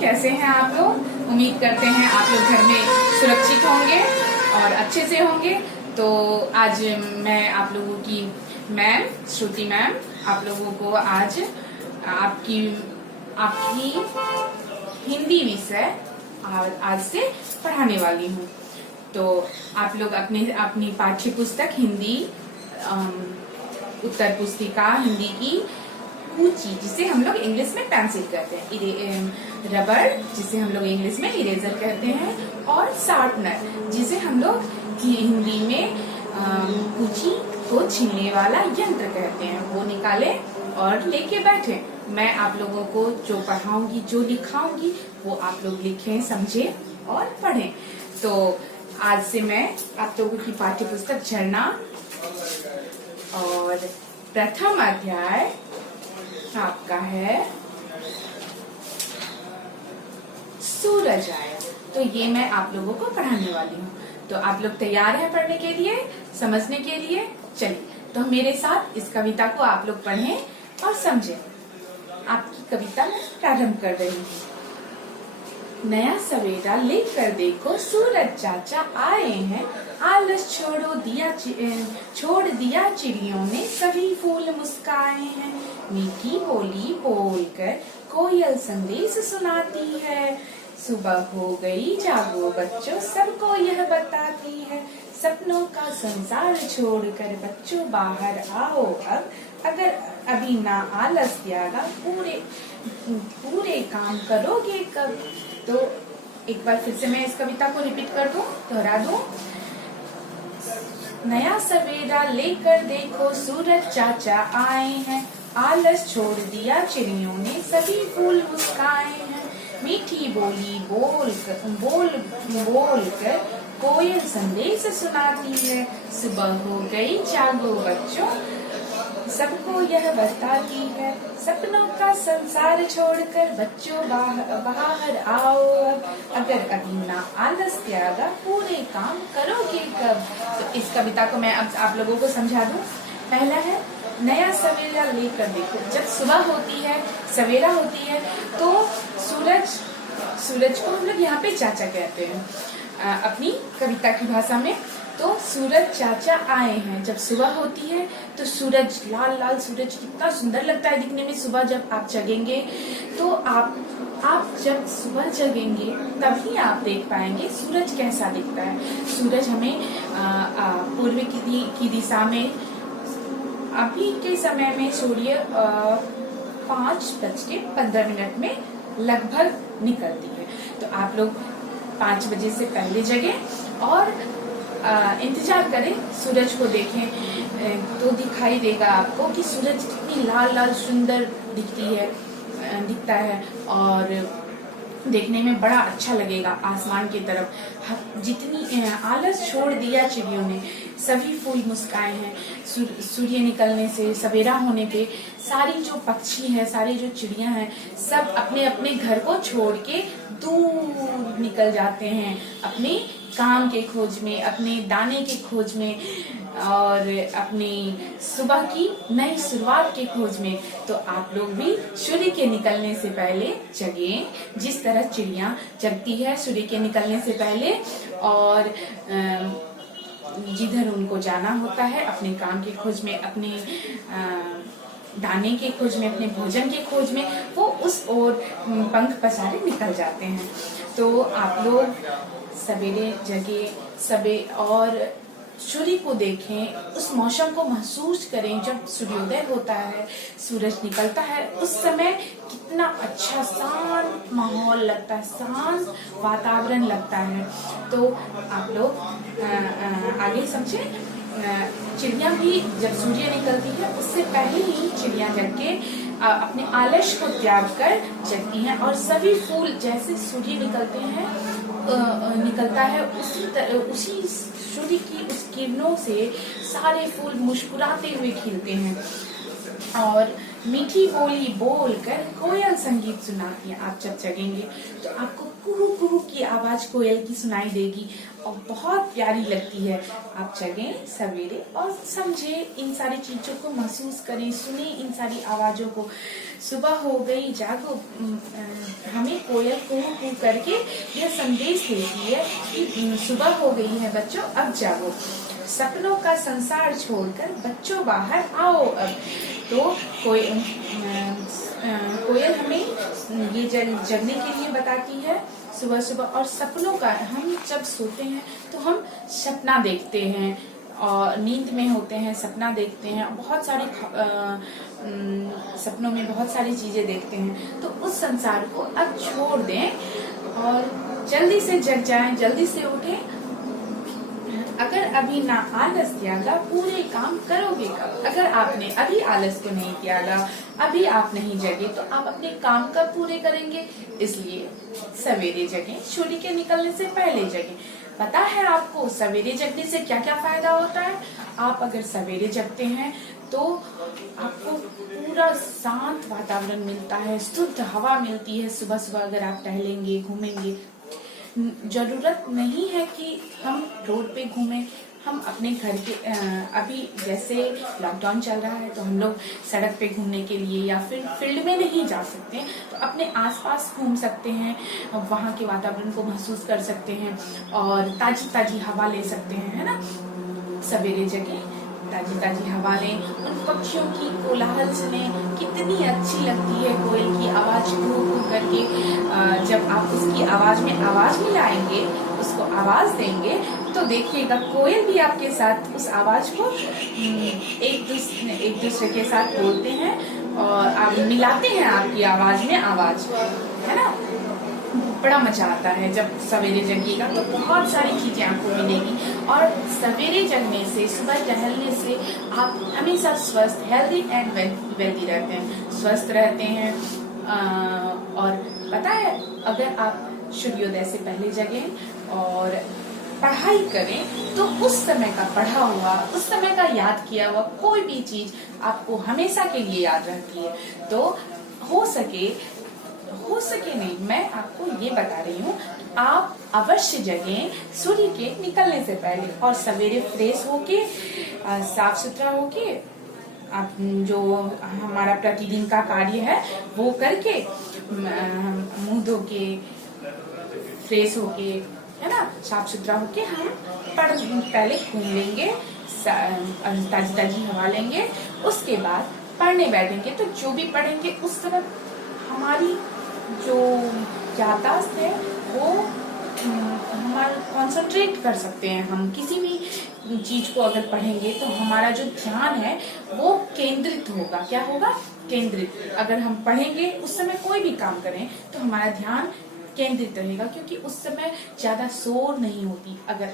कैसे हैं आप लोग। उम्मीद करते हैं आप लोग घर में सुरक्षित होंगे और अच्छे से होंगे। तो आज मैं आप लोगों की मैम श्रुति मैम आप लोगों को आज आपकी हिंदी विषय आज से पढ़ाने वाली हूँ। तो आप लोग अपनी पाठ्य पुस्तक हिंदी उत्तर पुस्तिका हिंदी की कूची, जिसे हम लोग इंग्लिश में पेंसिल कहते हैं, रबर जिसे हम लोग इंग्लिश में इरेजर कहते हैं, और शार्पनर जिसे हम लोग हिंदी में कूची को छीलने वाला यंत्र कहते हैं, वो निकाले और लेके बैठे। मैं आप लोगों को जो पढ़ाऊंगी जो लिखाऊंगी वो आप लोग लिखें, समझें और पढ़ें। तो आज से मैं आप लोगों की पाठ्य पुस्तक झरना और प्रथम अध्याय आपका है सूरज आया, तो ये मैं आप लोगों को पढ़ाने वाली हूँ। तो आप लोग तैयार हैं पढ़ने के लिए, समझने के लिए? चलिए तो मेरे साथ इस कविता को आप लोग पढ़ें और समझें। आपकी कविता मैं प्रारंभ कर रही हूँ। नया सवेरा लेकर देखो सूरज चाचा आए हैं, आलस छोड़ दिया चिड़ियों ने, सभी फूल मुस्काए हैं। मीठी बोली बोलकर कोयल संदेश सुनाती है, सुबह हो गई जागो बच्चों सबको यह बताती है। सपनों का संसार छोड़कर बच्चों बाहर आओ अब, अगर अभी ना आलस त्यागा पूरे काम करोगे कब। तो एक बार फिर से मैं इस कविता को रिपीट कर दूं, दोहरा दूं। नया सवेरा लेकर देखो सूरज चाचा आए हैं, आलस छोड़ दिया चिड़ियों ने, सभी फूल मुस्काए हैं। मीठी बोली बोल कर कोयल संदेश सुनाती है, सुबह हो गई जागो बच्चों सबको यह बताती है। सपनों का संसार छोड़कर बच्चों बाहर आओ अब, अगर अभी ना आलस त्यागा पूरे काम करोगे कब। तो इस कविता को मैं अब आप लोगों को समझा दूं। पहला है नया सवेरा लेकर देखो। जब सुबह होती है, सवेरा होती है, तो सूरज को हम लोग यहाँ पे चाचा कहते हैं अपनी कविता की भाषा में। तो सूरज चाचा आए हैं। जब सुबह होती है तो सूरज, लाल लाल सूरज कितना सुंदर लगता है दिखने में। सुबह जब आप जगेंगे तो आप जब सुबह जगेंगे तभी आप देख पाएंगे सूरज कैसा दिखता है। सूरज हमें पूर्व की दिशा में अभी के समय में सूर्य 5:15 में लगभग निकलती है। तो आप लोग 5 बजे से पहले जगे और इंतजार करें, सूरज को देखें तो दिखाई देगा आपको कि सूरज कितनी लाल लाल सुंदर दिखता है और देखने में बड़ा अच्छा लगेगा आसमान की तरफ। जितनी आलस छोड़ दिया चिड़ियों ने, सभी फूल मुस्काए हैं। सूर्य निकलने से, सवेरा होने पे सारी जो पक्षी हैं, सारी जो चिड़ियां हैं, सब अपने अपने घर को छोड़ के दूर निकल जाते हैं अपने काम के खोज में, अपने दाने के खोज में और अपनी सुबह की नई शुरुआत के खोज में। तो आप लोग भी सूर्य के निकलने से पहले जगें, जिस तरह चिड़ियां जगती है सूर्य के निकलने से पहले, और जिधर उनको जाना होता है अपने काम के खोज में, अपने दाने के खोज में, अपने भोजन के खोज में, वो उस ओर पंख पसारे निकल जाते हैं। तो आप लोग सवेरे जगे और सूर्य को देखें, उस मौसम को महसूस करें। जब सूर्योदय होता है, सूरज निकलता है, उस समय कितना अच्छा शांत माहौल लगता है, शांत वातावरण लगता है। तो आप लोग आगे समझे। चिड़िया भी जब सूर्य निकलती है उससे पहले ही चिड़िया जग के अपने आलस को त्याग कर जगती हैं, और सभी फूल जैसे सूर्य निकलता है उसी सूर्य की उस किरणों से सारे फूल मुस्कुराते हुए खिलते हैं। और मीठी बोली बोल कर कोयल संगीत सुनाती है। आप जब जगेंगे तो आपको कुहू कुहू की आवाज कोयल की सुनाई देगी और बहुत प्यारी लगती है। आप जगें सवेरे और समझे इन सारी चीजों को, महसूस करें, सुने इन सारी आवाजों को। सुबह हो गई, जागो। हमें कोयल कुहू कुहू करके यह संदेश देती है कि सुबह हो गई है बच्चों, अब जागो। सपनों का संसार छोड़कर बच्चों बाहर आओ अब। तो कोयल हमें ये जगने के लिए बताती है सुबह सुबह। और सपनों का, हम जब सोते हैं तो हम सपना देखते हैं और नींद में होते हैं, सपना देखते हैं, बहुत सारी सपनों में बहुत सारी चीजें देखते हैं। तो उस संसार को अब छोड़ दें और जल्दी से जग जाएं, जल्दी से उठें। अगर अभी ना आलस त्यागा पूरे काम करोगे कब। अगर आपने अभी आलस को नहीं त्यागा, अभी आप नहीं जगे, तो आप अपने काम कब पूरे करेंगे। इसलिए सवेरे जगें, सूर्य के निकलने से पहले जगें। पता है आपको सवेरे जगने से क्या क्या फायदा होता है। आप अगर सवेरे जगते हैं तो आपको पूरा शांत वातावरण मिलता है, शुद्ध हवा मिलती है। सुबह सुबह अगर आप टहलेंगे, घूमेंगे, जरूरत नहीं है कि हम रोड पे घूमें। हम अपने घर के अभी जैसे लॉकडाउन चल रहा है तो हम लोग सड़क पे घूमने के लिए या फिर फील्ड में नहीं जा सकते, तो अपने आसपास घूम सकते हैं, वहाँ के वातावरण को महसूस कर सकते हैं और ताजी ताजी हवा ले सकते हैं, है ना। सवेरे जगें, ताजी ताजी हवा लें, उन पक्षियों की कोलाहल सुने, कितनी अच्छी लगती है कोयल की आवाज कू कू करके। जब आप उसकी आवाज में आवाज मिलाएंगे, उसको आवाज देंगे, तो देखिएगा कोयल भी आपके साथ उस आवाज को एक दूसरे के साथ बोलते हैं और आप मिलाते हैं आपकी आवाज में आवाज, है ना। बड़ा मजा आता है जब सवेरे जगिएगा तो बहुत सारी चीजें आपको मिलेगी। और सवेरे जगने से, सुबह टहलने से आप हमेशा स्वस्थ, हेल्दी एंड वेल्दी रहते हैं, स्वस्थ रहते हैं। और पता है, अगर आप सूर्योदय से पहले जगें और पढ़ाई करें तो उस समय का पढ़ा हुआ, उस समय का याद किया हुआ कोई भी चीज आपको हमेशा के लिए याद रहती है। तो हो सके नहीं, मैं आपको ये बता रही हूँ, आप अवश्य जगें सूर्य के निकलने से पहले और सवेरे फ्रेश होके, साफ सुथरा होके, आप जो हमारा प्रतिदिन का कार्य है वो करके, मुंह धो के, फ्रेश होके, है ना, साफ सुथरा होके हम पहले घूम लेंगे, ताजी ताजी हवा लेंगे, उसके बाद पढ़ने बैठेंगे। तो जो भी पढ़ेंगे उस समय हमारी जो याददाश्त है वो हमारा कंसंट्रेट कर सकते हैं। हम किसी भी चीज को अगर पढ़ेंगे तो हमारा जो ध्यान है वो केंद्रित होगा। क्या होगा? केंद्रित। अगर हम पढ़ेंगे, उस समय कोई भी काम करें तो हमारा ध्यान केंद्रित रहेगा, क्योंकि उस समय ज्यादा शोर नहीं होती। अगर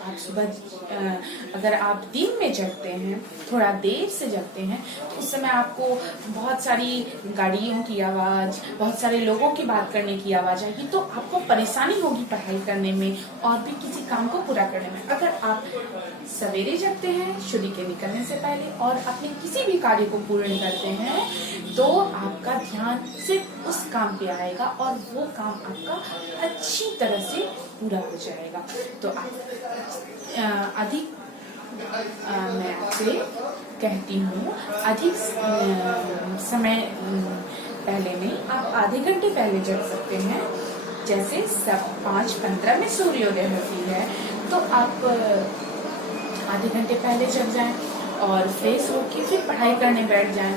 आप दिन में जगते हैं, थोड़ा देर से जगते हैं, तो उस समय आपको बहुत सारी गाड़ियों की आवाज, बहुत सारे लोगों की बात करने की आवाज आएगी, तो आपको परेशानी होगी पढ़ाई करने में और भी किसी काम को पूरा करने में। अगर आप सवेरे जगते हैं सूर्य के निकलने से पहले और अपने किसी भी कार्य को पूर्ण करते हैं, तो आपका ध्यान सिर्फ उस काम पे आएगा और वो काम आपका अच्छी तरह से पूरा हो जाएगा। तो मैं आपसे कहती हूँ, अधिक समय पहले नहीं, आप आधे घंटे पहले जग सकते हैं। जैसे 5:15 में सूर्योदय होती है, तो आप आधे घंटे पहले जग जाएं और फ्रेश होके फिर पढ़ाई करने बैठ जाएं।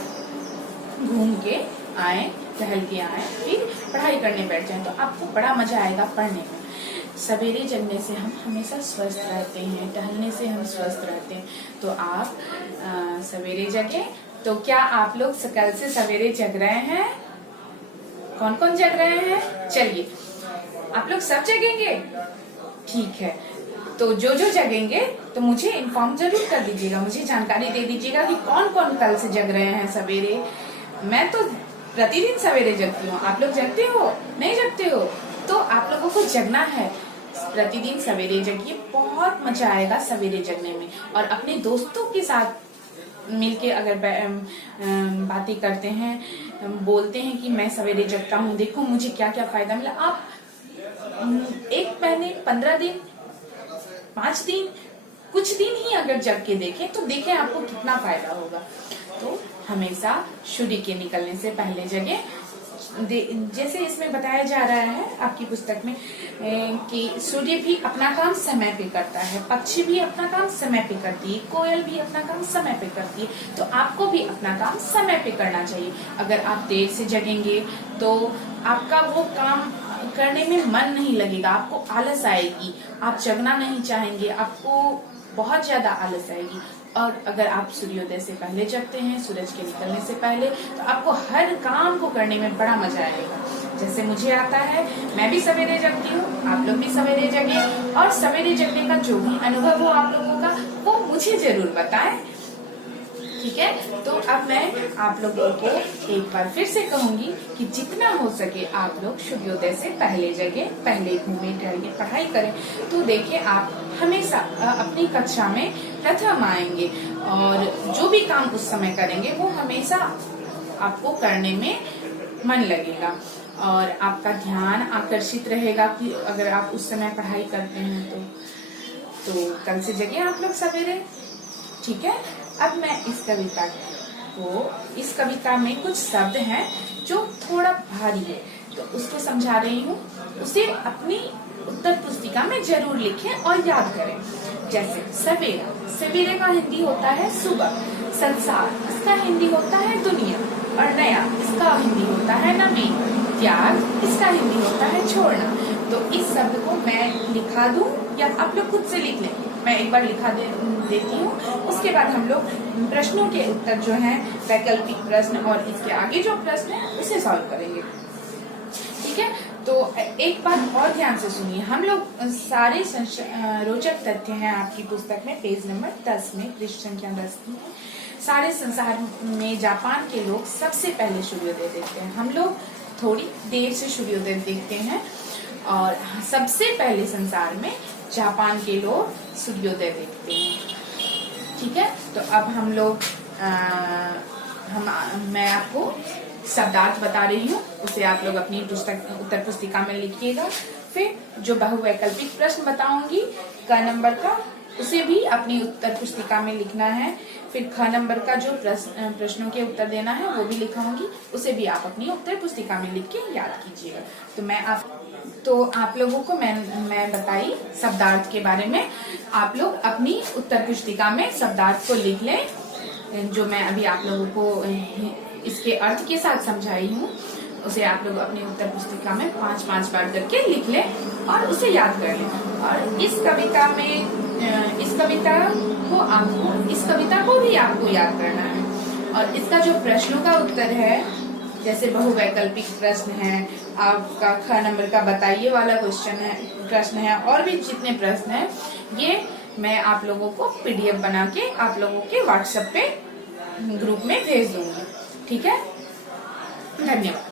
घूम के आए, टहल के आए, फिर पढ़ाई करने बैठ जाएं, तो आपको बड़ा मजा आएगा पढ़ने में। सवेरे जगने से हम हमेशा स्वस्थ रहते हैं, टहलने से हम स्वस्थ रहते हैं। तो आप सवेरे जगें। तो क्या आप लोग कल से सवेरे जग रहे हैं? कौन कौन जग रहे हैं? चलिए, आप लोग सब जगेंगे? ठीक है। तो जो जगेंगे तो मुझे इन्फॉर्म जरूर कर दीजिएगा, मुझे जानकारी दे दीजिएगा कि कौन कौन कल से जग रहे हैं सवेरे। मैं तो प्रतिदिन सवेरे जगती हूँ। आप लोग जगते हो? नहीं जगते हो? तो आप लोगों को जगना है, प्रतिदिन सवेरे जगिए। बहुत मजा आएगा सवेरे जगने में। और अपने दोस्तों के साथ मिलके अगर बातें करते हैं, बोलते हैं कि मैं सवेरे जगता हूँ, देखो मुझे क्या क्या फायदा मिला। आप 1 महीने, 15 दिन, 5 दिन, कुछ दिन ही अगर जग के देखें तो देखें आपको कितना फायदा होगा। तो हमेशा सूर्य के निकलने से पहले जगें। जैसे इसमें बताया जा रहा है आपकी पुस्तक में कि सूर्य भी अपना काम समय पे करता है, पक्षी भी अपना काम समय पे करती है, कोयल भी अपना काम समय पे करती है, तो आपको भी अपना काम समय पे करना चाहिए। अगर आप देर से जगेंगे तो आपका वो काम करने में मन नहीं लगेगा, आपको आलस आएगी, आप जगना नहीं चाहेंगे, आपको बहुत ज्यादा आलस आएगी। और अगर आप सूर्योदय से पहले जगते हैं, सूरज के निकलने से पहले, तो आपको हर काम को करने में बड़ा मजा आएगा। जैसे मुझे आता है, मैं भी सवेरे जगती हूँ, आप लोग भी सवेरे जगे, और सवेरे जगने का जो भी अनुभव हो आप लोगों का, वो मुझे जरूर बताएं। ठीक है, तो अब मैं आप लोगों को एक बार फिर से कहूंगी कि जितना हो सके आप लोग सूर्योदय से पहले जगे, पहले घूमे टहले पढ़ाई करें, तो देखिए आप हमेशा अपनी कक्षा में प्रथम आएंगे, और जो भी काम उस समय करेंगे वो हमेशा आपको करने में मन लगेगा, और आपका ध्यान आकर्षित रहेगा कि अगर आप उस समय पढ़ाई करते हैं तो कल से जगे आप लोग सवेरे। ठीक है, अब मैं इस कविता में कुछ शब्द हैं जो थोड़ा भारी है, तो उसको समझा रही हूँ। उसे अपनी उत्तर पुस्तिका में जरूर लिखें और याद करें। जैसे सवेरा, सवेरे का हिंदी होता है सुबह। संसार, इसका हिंदी होता है दुनिया। और नया, इसका हिंदी होता है नवीन। त्याग, इसका हिंदी होता है छोड़ना। तो इस शब्द को मैं लिखा दूं या आप लोग खुद से लिख लें? मैं एक बार लिखा देती हूँ, उसके बाद हम लोग प्रश्नों के उत्तर जो हैं, वैकल्पिक प्रश्न और इसके आगे जो प्रश्न है उसे सॉल्व करेंगे। ठीक है, तो एक बात और ध्यान से सुनिए। हम लोग सारे रोचक तथ्य हैं आपकी पुस्तक में, पेज नंबर 10 में, पृष्ठ संख्या 10 की। सारे संसार में जापान के लोग सबसे पहले सूर्योदय देखते हैं, हम लोग थोड़ी देर से सूर्योदय देखते हैं, और सबसे पहले संसार में जापान के लोग सूर्योदय देखते हैं। ठीक है, तो अब हम लोग मैं आपको शब्दार्थ बता रही हूँ, उसे आप लोग अपनी उत्तर पुस्तिका में लिखिएगा। फिर जो बहुवैकल्पिक प्रश्न बताऊंगी क नंबर का, उसे भी अपनी उत्तर पुस्तिका में लिखना है। फिर ख नंबर का जो प्रश्नों के उत्तर देना है वो भी लिखाऊंगी, उसे भी आप अपनी उत्तर पुस्तिका में लिख के याद कीजिएगा। तो आप लोगों को मैं बताई शब्दार्थ के बारे में। आप लोग अपनी उत्तर पुस्तिका में शब्दार्थ को लिख लें, जो मैं अभी आप लोगों को इसके अर्थ के साथ समझाई हूँ, उसे आप लोग अपनी उत्तर पुस्तिका में 5-5 बार करके लिख लें और उसे याद कर लें। और इस कविता को भी आपको याद करना है। और इसका जो प्रश्नों का उत्तर है, जैसे बहुवैकल्पिक प्रश्न है, आपका ख नंबर का बताइए वाला प्रश्न है, और भी जितने प्रश्न हैं, ये मैं आप लोगों को PDF बना के आप लोगों के WhatsApp पे ग्रुप में भेज दूंगी। ठीक है, धन्यवाद।